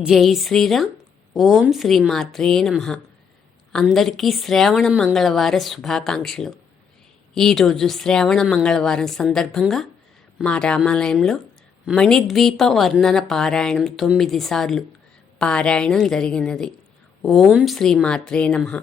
జై శ్రీరామ్. ఓం శ్రీ మాత్రే నమ. అందరికీ శ్రావణ మంగళవార శుభాకాంక్షలు. ఈరోజు శ్రావణ మంగళవారం సందర్భంగా మా రామాలయంలో మణిద్వీప వర్ణన పారాయణం తొమ్మిది సార్లు పారాయణం జరిగినది. ఓం శ్రీ మాత్రే నమ.